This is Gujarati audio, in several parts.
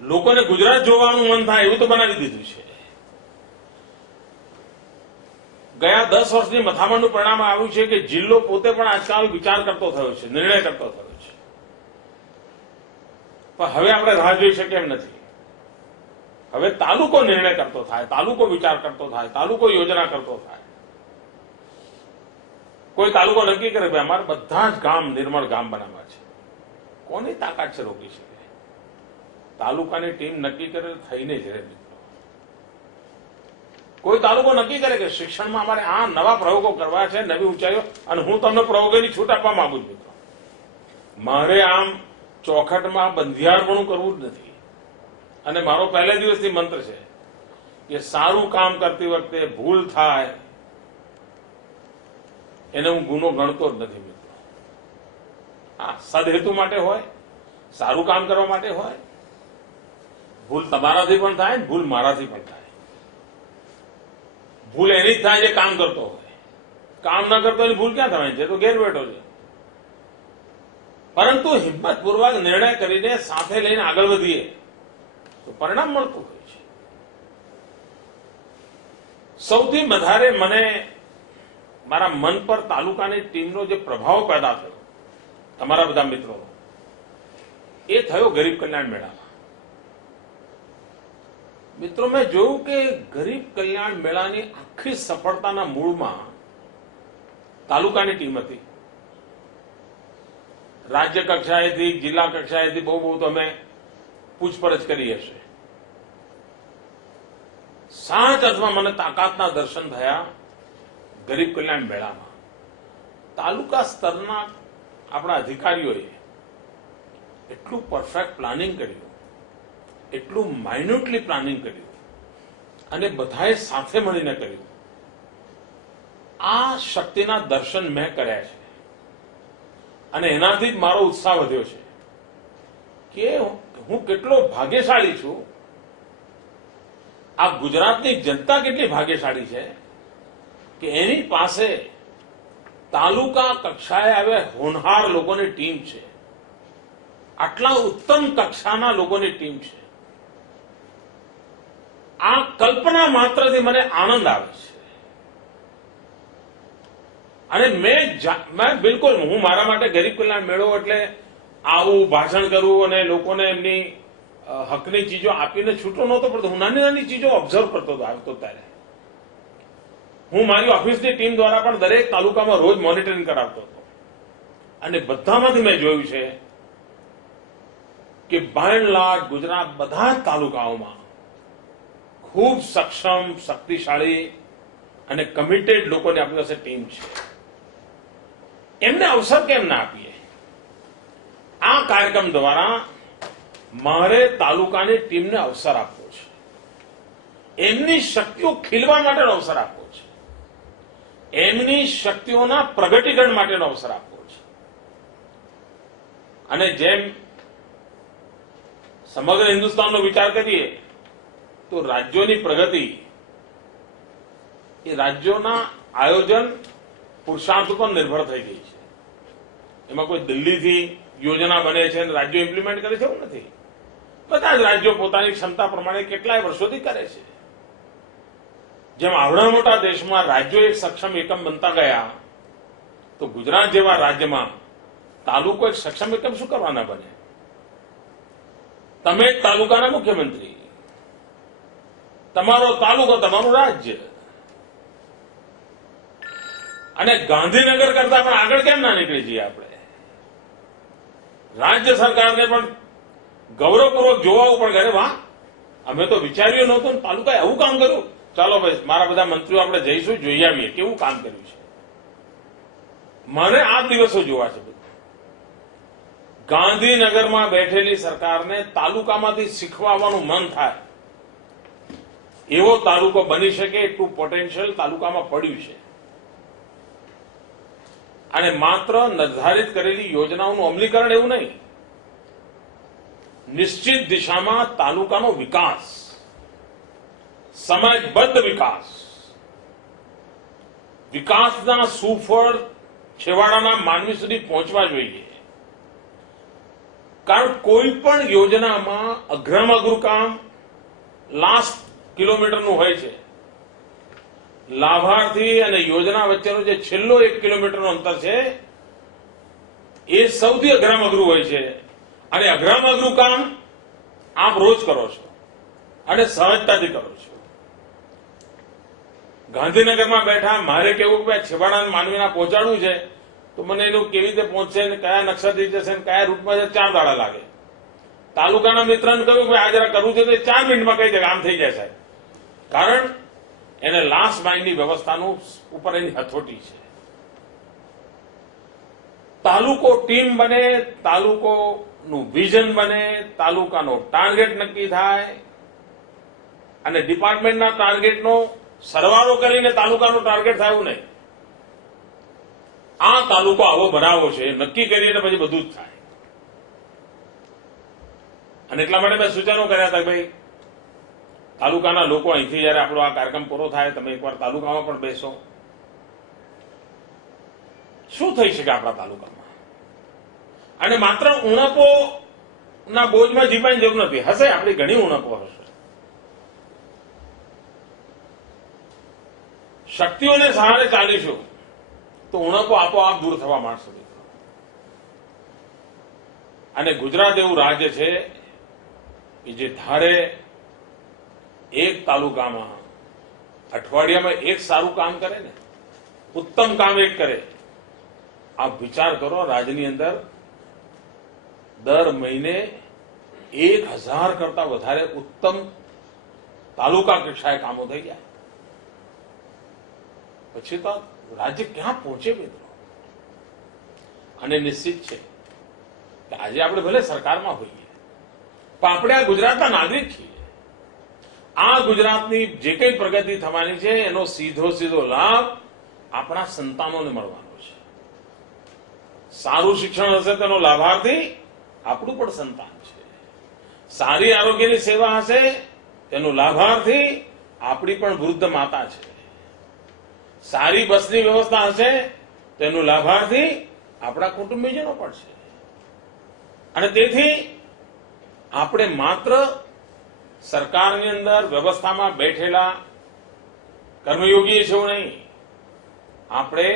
લોકોને ગુજરાત જોવાનું મન થાય એવું તો બનાવી દીધું છે. ગયા 10 વર્ષની મથામણનું પરિણામ આવ્યું છે કે જિલ્લો પોતે પણ આજકાલ વિચાર કરતો થયો છે, નિર્ણય કરતો થયો છે. પણ હવે આપણે રાહ જોઈ શકીએ એમ નથી. હવે તાલુકો નિર્ણય કરતો થાય, તાલુકો વિચાર કરતો થાય, તાલુકો યોજના કરતો થાય. કોઈ તાલુકો નક્કી કરે ભાઈ અમારે બધા જ ગામ નિર્મળ ગામ બનાવવા છે, કોની તાકાત છે રોકી શકે? તાલુકાની ટીમ નક્કી કરે થઈને જ રહે મિત્રો. કોઈ તાલુકો નક્કી કરે કે શિક્ષણમાં અમારે આ નવા પ્રયોગો કરવા છે, નવી ઊંચાઈઓ, અને હું તમને પ્રયોગોની છૂટ આપવા માંગુ છું મિત્રો. મારે આમ ચોખટમાં બંધિયારપણું કરવું જ નથી. અને મારો પહેલા દિવસથી મંત્ર છે કે સારું કામ કરતી વખતે ભૂલ થાય એને હું ગુનો ગણતો જ નથી મિત્રો. હા, સદહેતુ માટે હોય, સારું કામ કરવા માટે હોય. ભૂલ તમારાથી પણ થાય, ભૂલ મારાથી પણ થાય. ભૂલ એની જ થાય જે કામ કરતો હોય. કામ ના કરતો એની ભૂલ ક્યાં થવાની છે? તો ઘેર બેઠો છે. પરંતુ હિંમતપૂર્વક નિર્ણય કરીને સાથે લઈને આગળ વધીએ તો પરિણામ મળતું હોય છે. સૌથી વધારે મને મારા મન પર તાલુકાની ટીમનો જે પ્રભાવ પેદા થયો તમારા બધા મિત્રોનો, એ થયો ગરીબ કલ્યાણ મેળામાં. મિત્રો, મેં જોયું કે ગરીબ કલ્યાણ મેળાની આખી સફળતાના મૂળમાં તાલુકાની ટીમ હતી. રાજ્ય કક્ષાએથી, જિલ્લા કક્ષાએથી બહુ તો અમે પૂછપરછ કરી હશે. સાચ અર્થમાં મને તાકાતના દર્શન થયા ગરીબ કલ્યાણ મેળામાં. તાલુકા સ્તરના આપણા અધિકારીઓએ એટલું પરફેક્ટ પ્લાનિંગ કર્યું, એટલું માઇન્યુટલી પ્લાનિંગ કર્યું, અને બધાએ સાથે મળીને કર્યું. આ શક્તિના દર્શન મેં કર્યા છે, અને એનાથી જ મારો ઉત્સાહ વધ્યો છે કે હું કેટલો ભાગ્યશાળી છું. આ ગુજરાતની જનતા કેટલી ભાગ્યશાળી છે કે એની પાસે તાલુકા કક્ષાએ આવ્યા હોનહાર લોકોની ટીમ છે, આટલા ઉત્તમ કક્ષાના લોકોની ટીમ છે. આ કલ્પના માત્રથી મને આનંદ આવે છે. અને મેં બિલકુલ, હું મારા માટે ગરીબ કલ્યાણ મેળો એટલે આવું ભાષણ કરવું અને લોકોને એમની હકની ચીજો આપીને છૂટો નહોતો પડતો. હું નાની નાની ચીજો ઓબ્ઝર્વ કરતો હતો આવતો ત્યારે. હું મારી ઓફિસની ટીમ દ્વારા પણ દરેક તાલુકામાં રોજ મોનિટરિંગ કરાવતો હતો. અને બધામાંથી મેં જોયું છે કે બાય એન્ડ લાર્જ ગુજરાત બધા જ તાલુકાઓમાં ખૂબ સક્ષમ, શક્તિશાળી અને કમિટેડ લોકોની આપણી પાસે ટીમ છે. એમને અવસર કેમ ના આપીએ? આ કાર્યક્રમ દ્વારા મારે તાલુકાની ટીમને અવસર આપવો છે, એમની શક્તિઓ ખીલવા માટેનો અવસર આપવો છે, એમની શક્તિઓના પ્રગટીકરણ માટેનો અવસર આપવો છે. અને જેમ સમગ્ર હિન્દુસ્તાનનો વિચાર કરીએ તો રાજ્યોની પ્રગતિ એ રાજ્યોના આયોજન પુરુષાર્થ પર નિર્ભર થઈ ગઈ છે. એમાં કોઈ દિલ્હીથી યોજના બને છે અને રાજ્યો ઇમ્પ્લિમેન્ટ કરે છે એવું નથી. બધા જ રાજ્યો પોતાની ક્ષમતા પ્રમાણે કેટલાય વર્ષોથી કરે છે. જેમ આવડા મોટા દેશમાં રાજ્યો એક સક્ષમ એકમ બનતા ગયા, તો ગુજરાત જેવા રાજ્યમાં તાલુકો એક સક્ષમ એકમ શું કરવાના બને? તમે એક તાલુકાના મુખ્યમંત્રી, તમારો તાલુકો તમારું રાજ્ય. અને ગાંધીનગર કરતા પણ આગળ કેમ ના નીકળી જઈએ આપણે? રાજ્ય સરકારને પણ ગૌરવપૂર્વક જોવા પણ કરે, વાહ અમે તો વિચાર્યું નહોતું, તાલુકાએ આવું કામ કર્યું. ચાલો ભાઈ, મારા બધા મંત્રીઓ આપણે જઈશું, જોઈ આવીએ કેવું કામ કર્યું છે. મને આ દિવસો જોવા છે. ગાંધીનગરમાં બેઠેલી સરકારને તાલુકામાંથી શીખવાનું મન થાય એવો તાલુકો બની શકે એટલું પોટેન્શિયલ તાલુકામાં પડ્યું છે. અને માત્ર નિર્ધારિત કરેલી યોજનાઓનું અમલીકરણ એવું નહીં, નિશ્ચિત દિશામાં તાલુકાનો વિકાસ, સમયબદ્ધ વિકાસ, વિકાસના સુફળ છેવાડાના માનવી સુધી પહોંચવા જોઈએ. કારણ કોઈ પણ યોજનામાં અઘરામાં અઘરું કામ લાસ્ટ કિલોમીટરનું હોય છે. લાભાર્થી અને યોજના વચ્ચેનો જે છેલ્લો 1 કિલોમીટરનો અંતર છે એ સૌથી અઘરામાં અઘરું હોય છે. અને અઘરામાં અઘરું કામ આપ રોજ કરો છો અને સહજતાથી કરો છો. ગાંધીનગરમાં બેઠા મારે કેવું કે છેવાડા માનવીના પહોંચાડવું છે તો મને એનું કેવી રીતે પહોંચશે ને કયા નકશાથી જશે ને કયા રૂટમાં જશે 4 દાડા લાગે. તાલુકાના મિત્રને કહ્યું કે આ જરા કરવું છે તો 4 મિનિટમાં કહી દે આમ થઈ જાય સાહેબ. કારણ એને લાસ્ટ માઇલની વ્યવસ્થાનું ઉપર એની હથોટી છે. તાલુકો ટીમ બને, તાલુકોનું વિઝન બને, તાલુકાનો ટાર્ગેટ નક્કી થાય અને ડિપાર્ટમેન્ટના ટાર્ગેટનો સરવાળો કરીને તાલુકાનો ટાર્ગેટ થાય એવું નહીં. આ તાલુકો આવો બનાવવો છે નક્કી કરીએ તો પછી બધું જ થાય. અને એટલા માટે મેં સૂચનો કર્યા હતા કે ભાઈ તાલુકાના લોકો અહીંથી જયારે આપણો આ કાર્યક્રમ પૂરો થાય તમે એકવાર તાલુકામાં પણ બેસો. શું થઈ શકે આપણા તાલુકામાં? અને માત્ર ઉણપોના બોજમાં જીવવાની જરૂર નથી. હશે આપણી ઘણી ઉણપો હશે. શક્તિઓને સહારે ચાલીશું તો ઉણપો આપોઆપ દૂર થવા માંડશે. અને ગુજરાત એવું રાજ્ય છે કે જે ધારે એક તાલુકામાં અઠવાડિયામાં એક સારું કામ કરે ને ઉત્તમ કામ એક કરે. આપ વિચાર કરો રાજ્યની અંદર દર મહિને 1000 કરતા વધારે ઉત્તમ તાલુકા કક્ષાએ કામો થઈ ગયા. પછી તો રાજ્ય ક્યાં પહોંચે મિત્રો? અને નિશ્ચિત છે કે આજે આપણે ભલે સરકારમાં હોઈએ પણ આપણે આ ગુજરાતના નાગરિક છીએ. આ ગુજરાતની જે કંઈ પ્રગતિ થવાની છે એનો સીધો લાભ આપણા સંતાનોને મળવાનો છે. સારું શિક્ષણ હશે તેનો લાભાર્થી આપણું પણ સંતાન છે. સારી આરોગ્યની સેવા હશે તેનો લાભાર્થી આપણી પણ વૃદ્ધ માતા છે. સારી બસની વ્યવસ્થા હશે તેનું લાભાર્થી આપણા કુટુંબીજનો પણ છે. અને તેથી આપણે માત્ર સરકારની અંદર વ્યવસ્થામાં બેઠેલા કર્મયોગી છે એવું નહીં. આપણે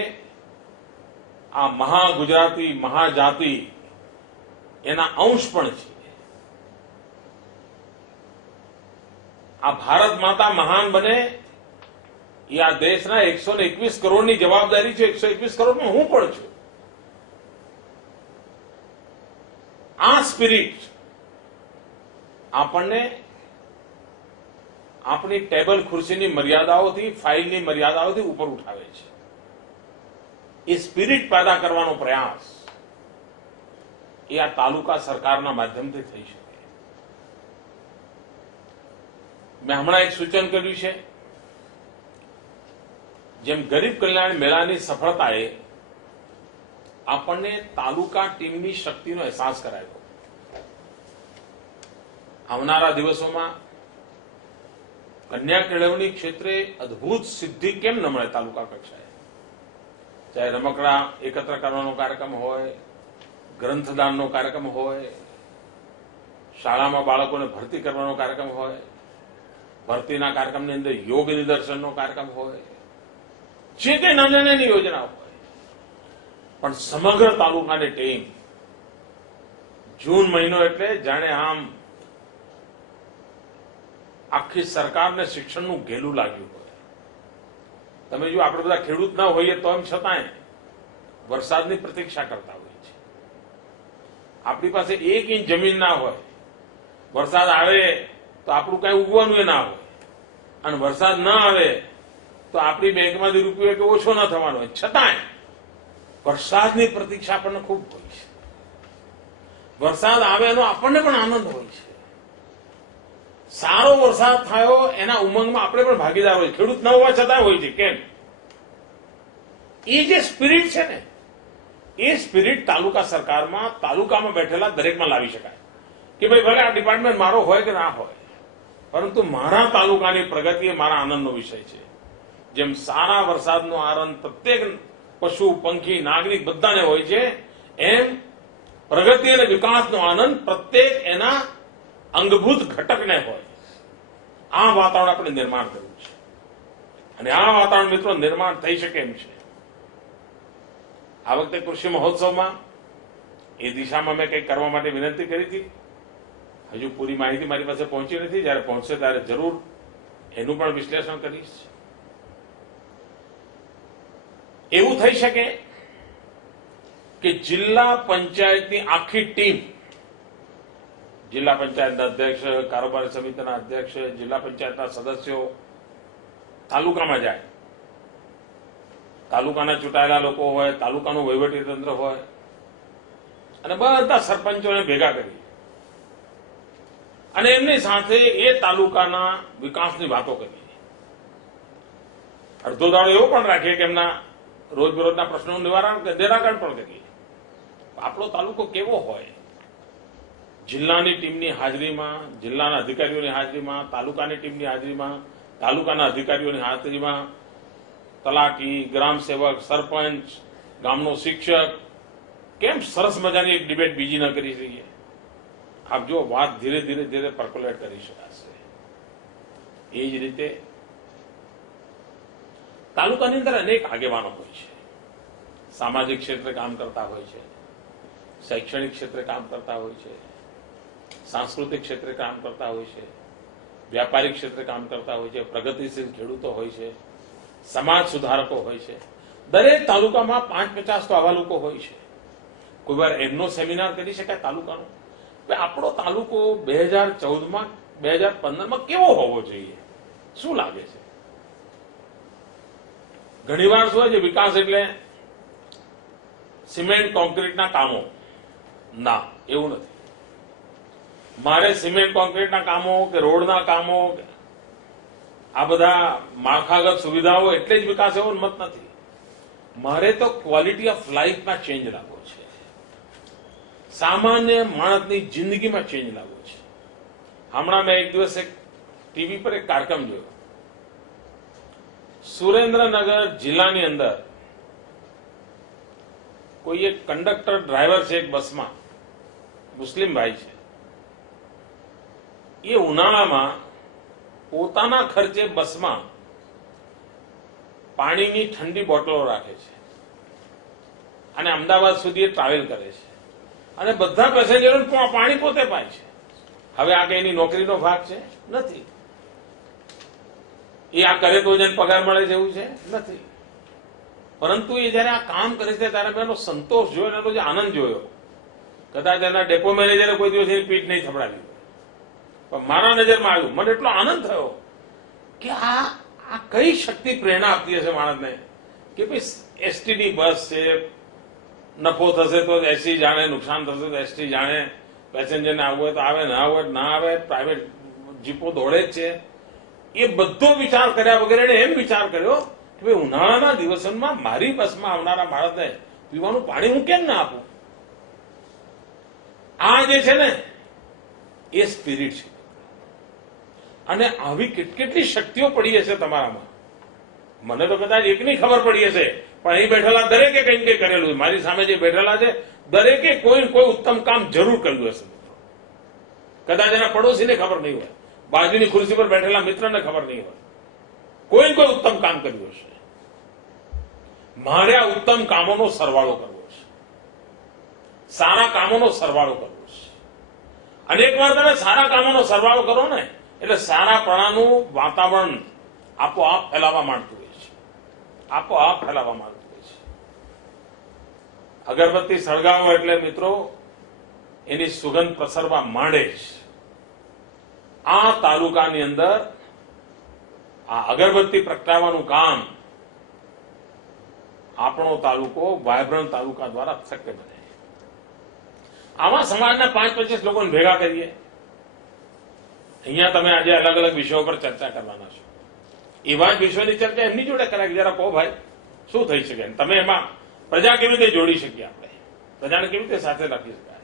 આ મહાગુજરાતી મહાજાતિ એના અંશ પણ છીએ. આ ભારત માતા મહાન બને એ આ દેશના 121 કરોડની જવાબદારી છે. 121 કરોડમાં હું પણ છું. આ સ્પિરિટ આપણને આપણી ટેબલ ખુરશીની મર્યાદાઓથી ફાઇલની મર્યાદાઓથી ઉપર ઉઠાવે છે. એ સ્પિરિટ પેદા કરવાનો પ્રયાસ એ આ તાલુકા સરકારના માધ્યમથી થઈ શકે. મેં હમણાં એક સૂચન કર્યું છે જેમ ગરીબ કલ્યાણ મેળાની સફળતાએ આપણને તાલુકા ટીમની શક્તિનો અહેસાસ કરાયો. આવનારા દિવસોમાં કન્યા કેળવણી ક્ષેત્રે અદભુત સિદ્ધિ કેમ ન મળે તાલુકા કક્ષાએ? ચાહે રમકડા એકત્ર કરવાનો કાર્યક્રમ હોય, ગ્રંથદાનનો કાર્યક્રમ હોય, શાળામાં બાળકોને ભરતી કરવાનો કાર્યક્રમ હોય, ભરતીના કાર્યક્રમની અંદર યોગ નિદર્શનનો કાર્યક્રમ હોય, જે કંઈ નાની નાની યોજના હોય, પણ સમગ્ર તાલુકાની ટીમ જૂન મહિનો એટલે જાણે આમ આખી સરકારને શિક્ષણનું ઘેલું લાગ્યું હોય. તમે જો આપણે બધા ખેડૂત ના હોઈએ તો એમ છતાંય વરસાદની પ્રતીક્ષા કરતા હોઈએ છીએ. આપણી પાસે 1 ઇંચ જમીન ના હોય, વરસાદ આવે તો આપણું કઈ ઉગવાનું ના હોય, અને વરસાદ ના આવે તો આપણી બેંકમાંથી રૂપિયો કે ઓછો ન થવાનો હોય, છતાંય વરસાદની પ્રતીક્ષા આપણને ખૂબ હોય છે. વરસાદ આવે એનો આપણને પણ આનંદ હોય છે. સારો વરસાદ થયો એના ઉમંગમાં આપણે પણ ભાગીદાર હોય. ખેડૂત ન હોવા છતાં હોય છે. કેમ? એ જે સ્પિરિટ છે ને એ સ્પિરિટ તાલુકા સરકારમાં તાલુકામાં બેઠેલા દરેકમાં લાવી શકાય કે ભાઈ ભલે આ ડિપાર્ટમેન્ટ મારો હોય કે ના હોય, પરંતુ મારા તાલુકાની પ્રગતિ એ મારા આનંદનો વિષય છે. જેમ સારા વરસાદનો આનંદ પ્રત્યેક પશુ પંખી નાગરિક બધાને હોય છે, એમ પ્રગતિ અને વિકાસનો આનંદ પ્રત્યેક એના અંગભૂત ઘટકને હોય. આ વાતાવરણ આપણે નિર્માણ કરવું છે અને આ વાતાવરણ મિત્રો નિર્માણ થઈ શકે એમ છે. આ વખતે કૃષિ મહોત્સવમાં એ દિશામાં મેં કંઈક કરવા માટે વિનંતી કરી હતી. હજુ પૂરી માહિતી મારી પાસે પહોંચી નથી. જ્યારે પહોંચશે ત્યારે જરૂર એનું પણ વિશ્લેષણ કરીશ. એવું થઈ શકે કે જિલ્લા પંચાયતની આખી ટીમ, જિલ્લા પંચાયતના અધ્યક્ષ, કારોબારી સમિતિના અધ્યક્ષ, જિલ્લા પંચાયતના સદસ્યો તાલુકામાં જાય. તાલુકાના ચૂંટાયેલા લોકો હોય, તાલુકાનું વહીવટી તંત્ર હોય અને બધા સરપંચોને ભેગા કરી અને એમની સાથે એ તાલુકાના વિકાસની વાતો કરી. અડધો દાડો એવો પણ રાખીએ કે એમના રોજબરોજના પ્રશ્નોનું નિરાકરણ પણ કરીએ. આપણો તાલુકો કેવો હોય, જિલ્લાની ટીમની હાજરીમાં, જિલ્લાના અધિકારીઓની હાજરીમાં, તાલુકાની ટીમની હાજરીમાં, તાલુકાના અધિકારીઓની હાજરીમાં તલાટી, ગ્રામ સેવક, સરપંચ, ગામનો શિક્ષક, કેમ સરસ મજાની એક ડિબેટ બીજી ન કરી શકીએ. આપ જો વાત ધીરે ધીરે ધીરે પર્કોલેટ કરી શકાશે. એ જ રીતે તાલુકાની અંદર અનેક આગેવાનો હોય છે. સામાજિક ક્ષેત્રે કામ કરતા હોય છે, શૈક્ષણિક ક્ષેત્રે કામ કરતા હોય છે, સાંસ્કૃતિક ક્ષેત્રે કામ કરતા હોય છે, વ્યાપારિક ક્ષેત્રે કામ કરતા હોય છે, પ્રગતિશીલ ખેડૂતો હોય છે, સમાજ સુધારકો હોય છે. દરેક તાલુકામાં 5-50 તો આવા લોકો હોય છે. કોઈ વાર એમનો સેમિનાર કરી શકાય તાલુકાનો. આપણો તાલુકો 2014માં 2015માં કેવો હોવો જોઈએ, શું લાગે છે? ઘણી વાર શું હોય છે, વિકાસ એટલે સિમેન્ટ કોન્ક્રીટના કામો. ના, એવું નથી. મારે સિમેન્ટ કોન્ક્રીટના કામો કે રોડના કામો, આ બધા માળખાગત સુવિધાઓ એટલે જ વિકાસ એવો મત નથી. મારે તો ક્વોલિટી ઓફ લાઈફમાં ચેન્જ લાવવો છે, સામાન્ય માણસની જિંદગીમાં ચેન્જ લાવવો છે. હમણાં મેં એક દિવસ એક ટીવી પર એક કાર્યક્રમ જોયો. સુરેન્દ્રનગર જિલ્લાની અંદર કોઈ એક કંડક્ટર ડ્રાઈવર છે એક બસમાં, મુસ્લિમ ભાઈ છે. એ ઉનાળામાં પોતાના ખર્ચે બસમાં પાણીની ઠંડી બોટલો રાખે છે અને અમદાવાદ સુધી એ ટ્રાવેલ કરે છે અને બધા પેસેન્જરોને પાણી પોતે પાય છે. હવે આ કઈ એની નોકરીનો ભાગ છે? નથી. એ આ કરે તો જેને પગાર મળે છે એવું છે? નથી. પરંતુ એ જયારે આ કામ કરે છે ત્યારે મેં એનો સંતોષ જોયો, એનો જે આનંદ જોયો. કદાચ એના ડેપો મેનેજરે કોઈ દિવસ એની પીઠ નહીં થપડાવી, પણ મારા નજરમાં આવ્યું, મને એટલો આનંદ થયો કે આ કઈ શક્તિ પ્રેરણા આપતી હશે માણસને કે ભાઈ એસટીની બસ છે, નફો થશે તો એસટી જાણે, નુકસાન થશે તો એસટી જાણે, પેસેન્જરને આવવું હોય તો આવે, ના આવે ના આવે, પ્રાઇવેટ જીપો દોડે જ છે. એ બધો વિચાર કર્યા વગર એને એમ વિચાર કર્યો કે ભાઈ ઉનાળાના દિવસોમાં મારી બસમાં આવનારા માણસને પીવાનું પાણી હું કેમ ના આપું. આ જે છે ને એ સ્પિરિટ છે. અને આવી કેટલી શક્તિઓ પડી હશે તમારામાં. મને તો કદાચ એકની ખબર પડી હશે, પણ અહીં બેઠેલા દરેકે કંઈક કંઈ કરેલું. મારી સામે જે બેઠેલા છે દરેકે કોઈ કોઈ ઉત્તમ કામ જરૂર કર્યું હશે. કદાચ એના પડોશીને ખબર નહીં હોય, બાજુની ખુરશી પર બેઠેલા મિત્રને ખબર નહીં હોય, કોઈ ઉત્તમ કામ કર્યું હશે. મારે આ ઉત્તમ કામોનો સરવાળો કરવો છે, સારા કામોનો સરવાળો કરવો છે. અને એકવાર તમે સારા કામોનો સરવાળો કરો ને એટલે સારાપણાનું વાતાવરણ આપોઆપ ફેલાવા માંડતું હોય છે, આપોઆપ ફેલાવા માંડતું હોય છે. અગરબત્તી સળગાવો એટલે મિત્રો એની સુગંધ પ્રસરવા માંડે જ. આ તાલુકાની અંદર આ અગરબત્તી પ્રગટાવવાનું કામ આપણો તાલુકો વાયબ્રન્ટ તાલુકા દ્વારા શક્ય બને. આવા સમાજના 5-25 લોકોને ભેગા કરીએ. અહીંયા તમે આજે અલગ અલગ વિષયો પર ચર્ચા કરવાના છો. એવા જ વિષયોની ચર્ચા એમની જોડે કરાય. જરા કહો ભાઈ શું થઈ શકે, તમે એમાં પ્રજા કેવી રીતે જોડી શકીએ, આપણે પ્રજાને કેવી રીતે સાથે રાખી શકાય.